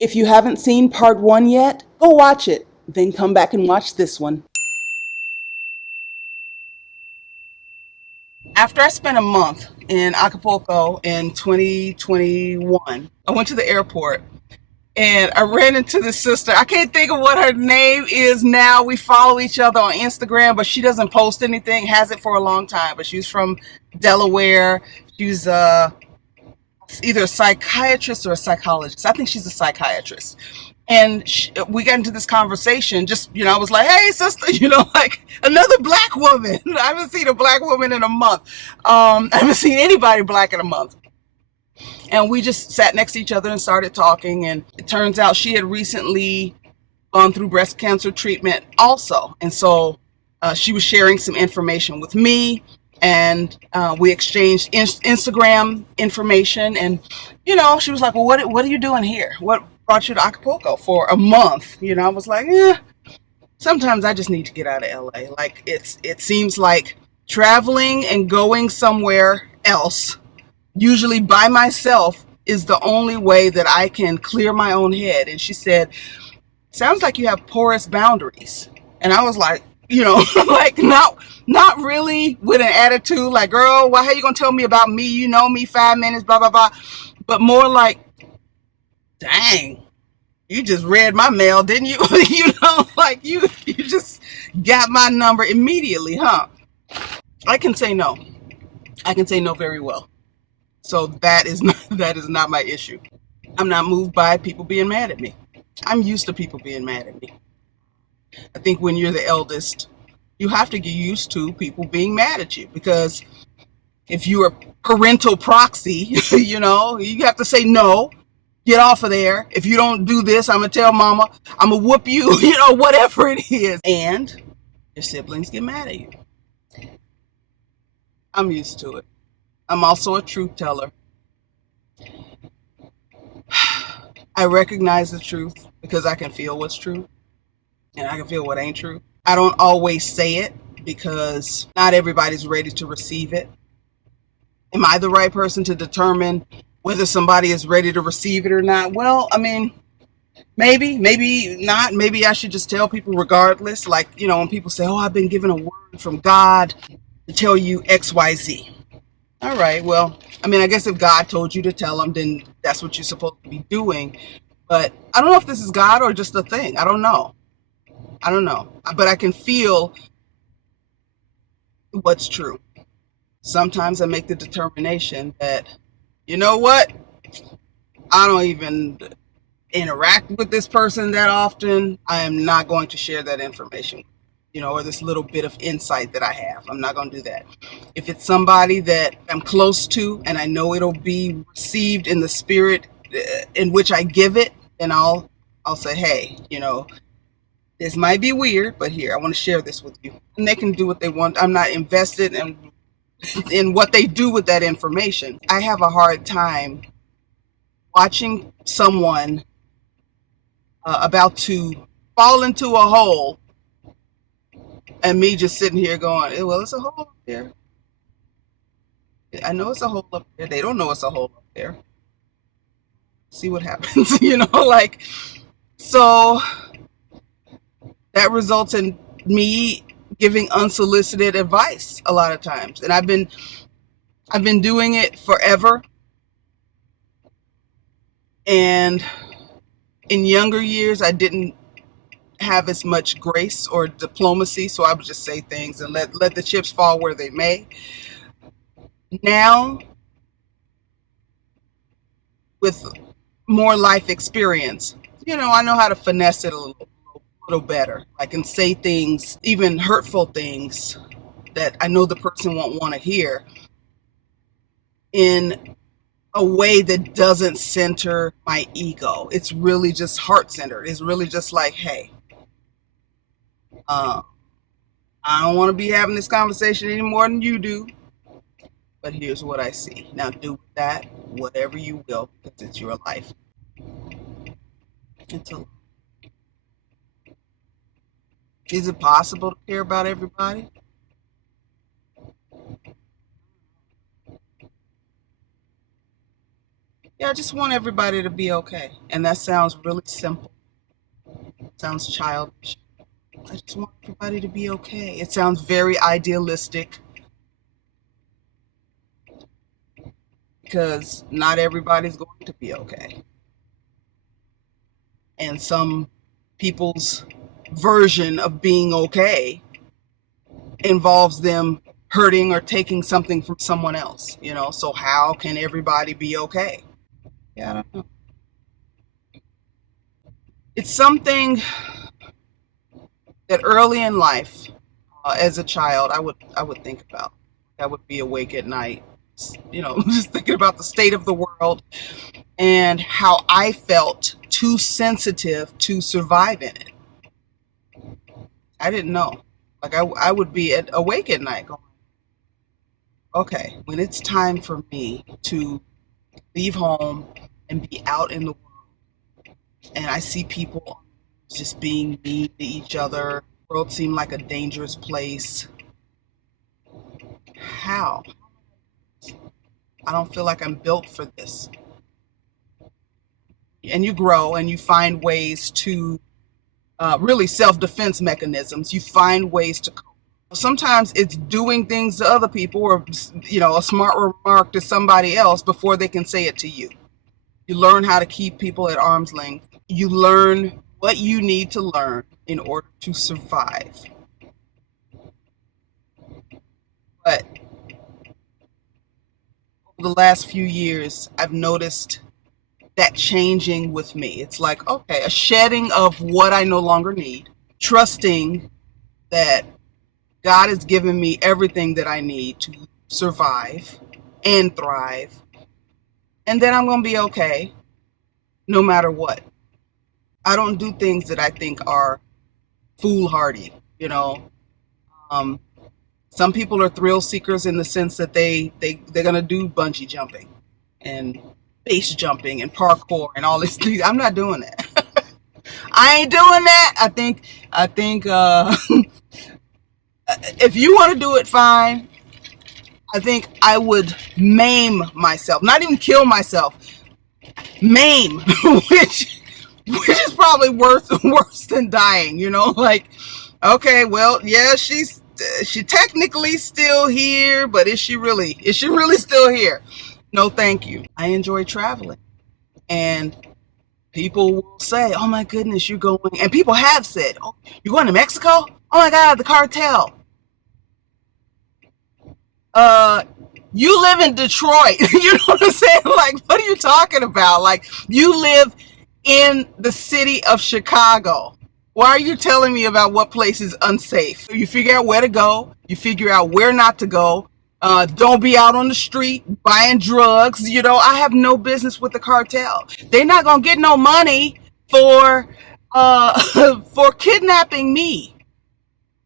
If you haven't seen part 1 yet, go watch it, then come back and watch this one. After I spent a month in Acapulco in 2021, I went to the airport and I ran into this sister. I can't think of what her name is now. We follow each other on Instagram, but she doesn't post anything, has it for a long time. But she's from Delaware. She's either a psychiatrist or a psychologist. I think she's a psychiatrist. And we got into this conversation. Just, I was like, hey, sister, like another black woman. I haven't seen a black woman in a month. I haven't seen anybody black in a month. And we just sat next to each other and started talking. And it turns out she had recently gone through breast cancer treatment also. And so she was sharing some information with me. And we exchanged Instagram information. And, she was like, well, what are you doing here? What brought you to Acapulco for a month? I was like, sometimes I just need to get out of LA. Like it seems like traveling and going somewhere else, usually by myself, is the only way that I can clear my own head. And she said, sounds like you have porous boundaries. And I was like, like not really with an attitude like, girl, why are you gonna tell me about me? You know me, 5 minutes, blah, blah, blah. But more like, dang, you just read my mail, didn't you? Like you just got my number immediately, huh? I can say no. I can say no very well. So that is not my issue. I'm not moved by people being mad at me. I'm used to people being mad at me. I think when you're the eldest, you have to get used to people being mad at you, because if you're a parental proxy, you have to say no, get off of there. If you don't do this, I'm going to tell mama, I'm going to whoop you, whatever it is. And your siblings get mad at you. I'm used to it. I'm also a truth teller. I recognize the truth because I can feel what's true and I can feel what ain't true. I don't always say it because not everybody's ready to receive it. Am I the right person to determine whether somebody is ready to receive it or not? Well, I mean, maybe not. Maybe I should just tell people regardless. Like, when people say, oh, I've been given a word from God to tell you X, Y, Z. All right, well, I mean, I guess if God told you to tell them, then that's what you're supposed to be doing. But I don't know if this is God or just a thing. I don't know. But I can feel what's true. Sometimes I make the determination that, you know what? I don't even interact with this person that often. I am not going to share that information, or this little bit of insight that I have. I'm not going to do that. If it's somebody that I'm close to and I know it'll be received in the spirit in which I give it, then I'll say, hey, this might be weird, but here, I want to share this with you. And they can do what they want. I'm not invested in what they do with that information. I have a hard time watching someone about to fall into a hole and me just sitting here going, well, it's a hole up there. I know it's a hole up there. They don't know it's a hole up there. See what happens, so that results in me giving unsolicited advice a lot of times. And I've been doing it forever. And in younger years, I didn't have as much grace or diplomacy, so I would just say things and let the chips fall where they may. Now, with more life experience, I know how to finesse it a little better. I can say things, even hurtful things, that I know the person won't want to hear, in a way that doesn't center my ego. It's really just heart-centered. It's really just like, hey, I don't want to be having this conversation any more than you do, but here's what I see. Now do with that whatever you will, because it's your life. Is it possible to care about everybody? Yeah, I just want everybody to be okay. And that sounds really simple. Sounds childish. I just want everybody to be okay. It sounds very idealistic because not everybody's going to be okay. And some people's version of being okay involves them hurting or taking something from someone else, you know? So how can everybody be okay? Yeah, I don't know. It's something that early in life, as a child, I would think about. I would be awake at night, you know, just thinking about the state of the world and how I felt too sensitive to survive in it. I didn't know. Like I would be awake at night going, okay, when it's time for me to leave home and be out in the world, and I see people just being mean to each other, the world seemed like a dangerous place. How? I don't feel like I'm built for this. And you grow and you find ways to really self-defense mechanisms. You find ways to cope. Sometimes it's doing things to other people or, you know, a smart remark to somebody else before they can say it to you. You learn how to keep people at arm's length. You learn what you need to learn in order to survive. But over the last few years, I've noticed that changing with me. It's like, okay, a shedding of what I no longer need, trusting that God has given me everything that I need to survive and thrive, and then I'm going to be okay no matter what. I don't do things that I think are foolhardy, you know. Some people are thrill seekers in the sense that they're going to do bungee jumping and base jumping and parkour and all these things. I'm not doing that. I ain't doing that. I think if you want to do it, fine. I think I would maim myself, not even kill myself, maim, which is probably worse than dying, you know, like, okay, well, yeah, she technically still here, but is she really still here? No, thank you. I enjoy traveling. And people will say, oh my goodness, you're going, and people have said, oh, you're going to Mexico? Oh my God, the cartel. You live in Detroit. You know what I'm saying? Like, what are you talking about? Like, you live in the city of Chicago. Why are you telling me about what place is unsafe? You figure out where to go. You figure out where not to go. Don't be out on the street buying drugs. You know, I have no business with the cartel. They're not going to get no money for for kidnapping me,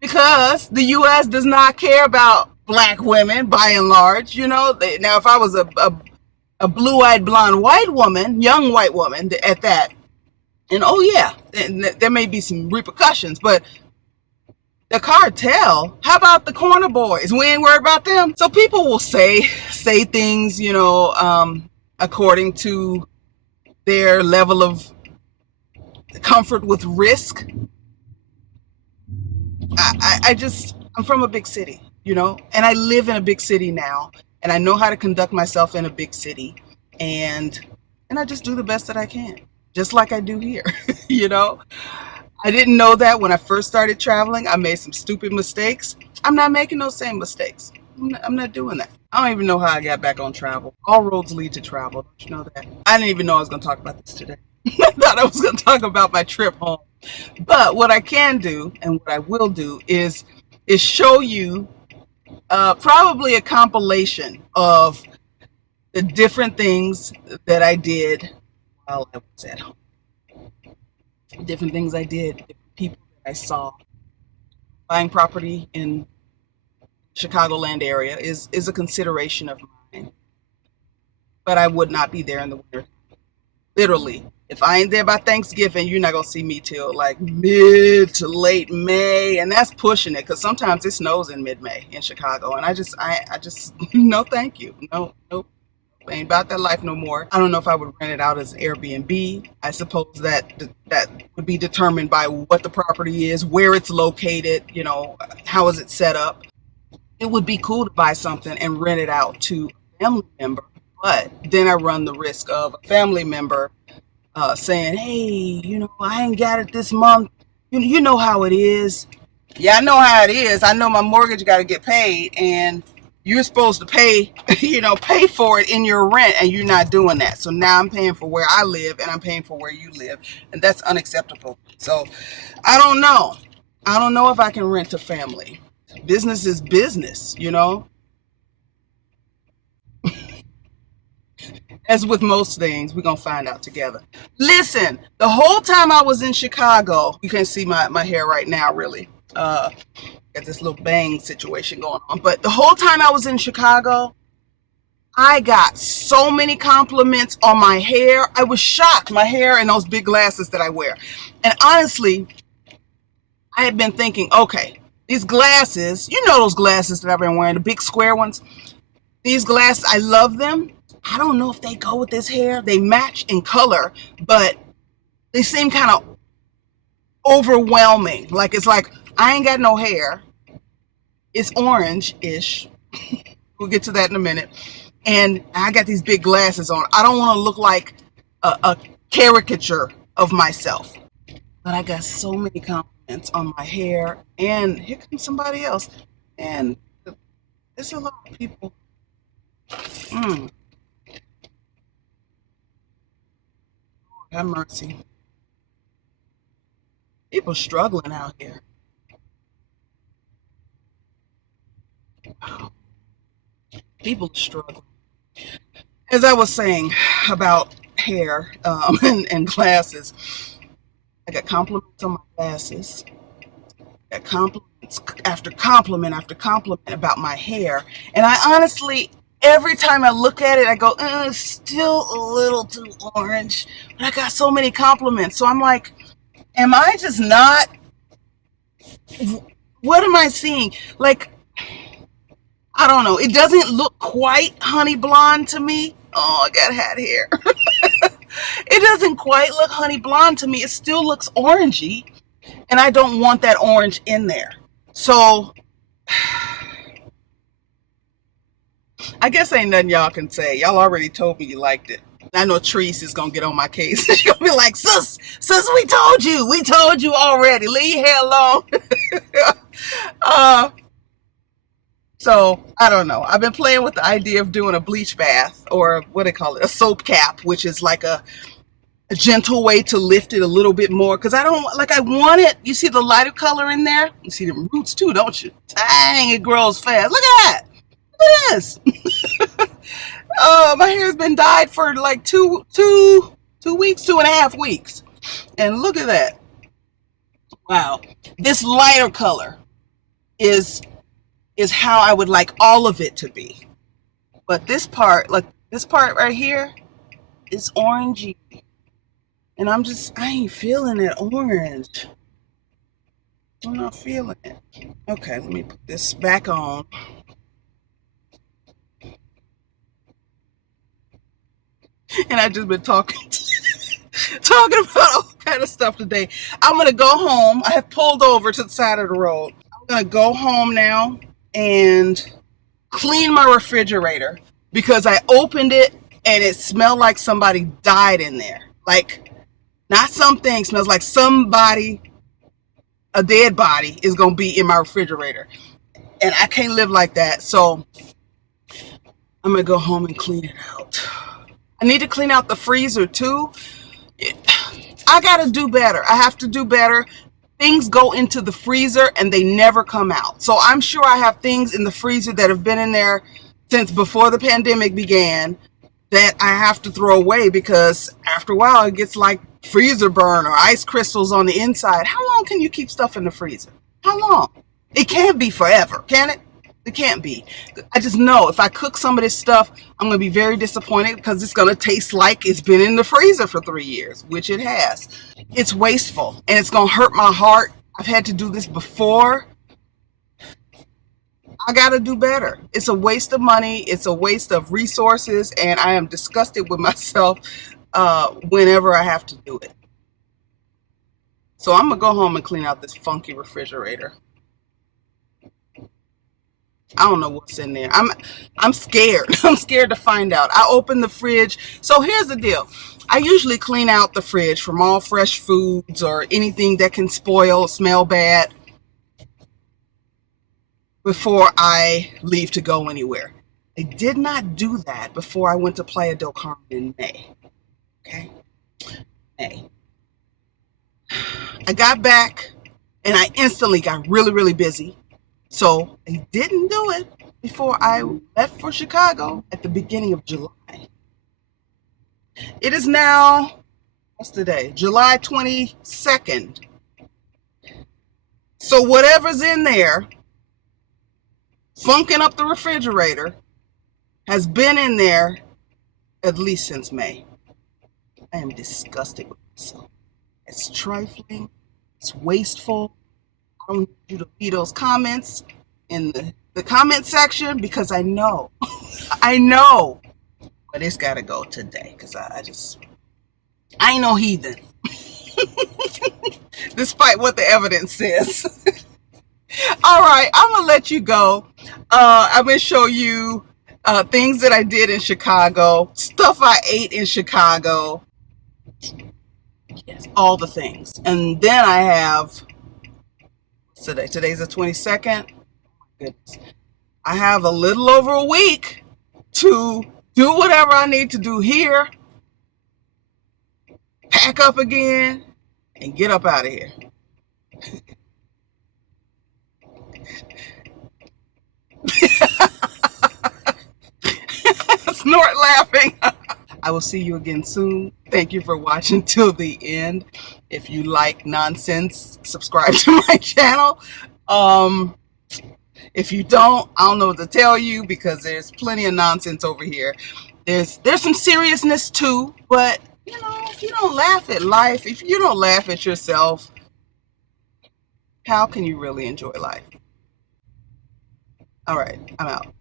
because the U.S. does not care about black women by and large. You know, now if I was a blue-eyed blonde white woman, young white woman at that, and oh yeah, there may be some repercussions, but the cartel, how about the corner boys? We ain't worried about them. So people will say things, you know, according to their level of comfort with risk. I'm from a big city, you know, and I live in a big city now, and I know how to conduct myself in a big city, and I just do the best that I can, just like I do here, you know. I didn't know that when I first started traveling. I made some stupid mistakes. I'm not making those same mistakes. I'm not doing that. I don't even know how I got back on travel. All roads lead to travel. Don't you know that? I didn't even know I was going to talk about this today. I thought I was going to talk about my trip home. But what I can do and what I will do is show you probably a compilation of the different things that I did while I was at home. Different things I did, different people that I saw. Buying property in Chicagoland area is a consideration of mine, but I would not be there in the winter. Literally, if I ain't there by Thanksgiving, you're not gonna see me till like mid to late May, and that's pushing it, because sometimes it snows in mid-May in Chicago, and I just no thank you, no. Ain't about that life no more. I don't know if I would rent it out as Airbnb. I suppose that would be determined by what the property is, where it's located, you know, how is it set up. It would be cool to buy something and rent it out to a family member, but then I run the risk of a family member saying, hey, you know, I ain't got it this month. You know how it is. Yeah, I know how it is. I know my mortgage got to get paid, and you're supposed to pay, you know, pay for it in your rent, and you're not doing that. So now I'm paying for where I live, and I'm paying for where you live, and that's unacceptable. So I don't know. I don't know if I can rent to family. Business is business, you know. As with most things, we're going to find out together. Listen, the whole time I was in Chicago, you can't see my hair right now, really. Got this little bang situation going on. But the whole time I was in Chicago, I got so many compliments on my hair. I was shocked. My hair and those big glasses that I wear. And honestly, I had been thinking, okay, these glasses, you know those glasses that I've been wearing, the big square ones. These glasses, I love them. I don't know if they go with this hair. They match in color, but they seem kind of overwhelming. Like, it's like, I ain't got no hair. It's orange-ish. We'll get to that in a minute. And I got these big glasses on. I don't want to look like a caricature of myself. But I got so many compliments on my hair. And here comes somebody else. And there's a lot of people. Have mercy. People struggling out here. People struggling. As I was saying about hair and glasses, I got compliments on my glasses. I got compliments after compliment after compliment about my hair. And I honestly, every time I look at it, I go, it's still a little too orange. But I got so many compliments. So I'm like, am I just not? What am I seeing? Like, I don't know. It doesn't look quite honey blonde to me. Oh, I got hat hair. It doesn't quite look honey blonde to me. It still looks orangey. And I don't want that orange in there. So I guess ain't nothing y'all can say. Y'all already told me you liked it. I know Treese is going to get on my case. She's going to be like, sis, we told you already. Leave your hair alone. So, I don't know. I've been playing with the idea of doing a bleach bath, or what do they call it? A soap cap, which is like a gentle way to lift it a little bit more. Because I want it. You see the lighter color in there? You see the roots too, don't you? Dang, it grows fast. Look at that. Look at this. My hair's been dyed for like 2.5 weeks. And look at that. Wow. This lighter color is how I would like all of it to be. But this part, like this part right here, is orangey. And I ain't feeling it orange. I'm not feeling it. Okay, let me put this back on. And I just been talking about all kind of stuff today. I'm gonna go home. I have pulled over to the side of the road. I'm gonna go home now and clean my refrigerator because I opened it and it smelled like somebody died in there. Like, not something, smells like somebody, a dead body is gonna be in my refrigerator. And I can't live like that. So I'm gonna go home and clean it out. I need to clean out the freezer too. I gotta do better. I have to do better. Things go into the freezer and they never come out. So I'm sure I have things in the freezer that have been in there since before the pandemic began that I have to throw away because after a while it gets like freezer burn or ice crystals on the inside. How long can you keep stuff in the freezer? How long? It can't be forever, can it? It can't be. I just know if I cook some of this stuff, I'm going to be very disappointed because it's going to taste like it's been in the freezer for 3 years, which it has. It's wasteful and it's going to hurt my heart. I've had to do this before. I got to do better. It's a waste of money. It's a waste of resources. And I am disgusted with myself whenever I have to do it. So I'm going to go home and clean out this funky refrigerator. I don't know what's in there. I'm scared. I'm scared to find out. I opened the fridge. So here's the deal. I usually clean out the fridge from all fresh foods or anything that can spoil, smell bad before I leave to go anywhere. I did not do that before I went to Playa del Carmen in May. Okay? May. I got back and I instantly got really, really busy. So I didn't do it before I left for Chicago at the beginning of July. It is now, what's today? July 22nd. So whatever's in there, funking up the refrigerator, has been in there at least since May. I am disgusted with myself. It's trifling. It's wasteful. I don't need you to leave those comments in the comment section because I know, but it's got to go today because I ain't no heathen, despite what the evidence says. All right, I'm going to let you go. I'm going to show you things that I did in Chicago, stuff I ate in Chicago, yes, all the things. And then I have, today's the 22nd. Goodness. I have a little over a week to do whatever I need to do here, pack up again, and get up out of here. Snort laughing. I will see you again soon. Thank you for watching till the end. If you like nonsense, subscribe to my channel. If you don't, I don't know what to tell you because there's plenty of nonsense over here. There's some seriousness too, but you know, if you don't laugh at life, if you don't laugh at yourself, how can you really enjoy life? All right, I'm out.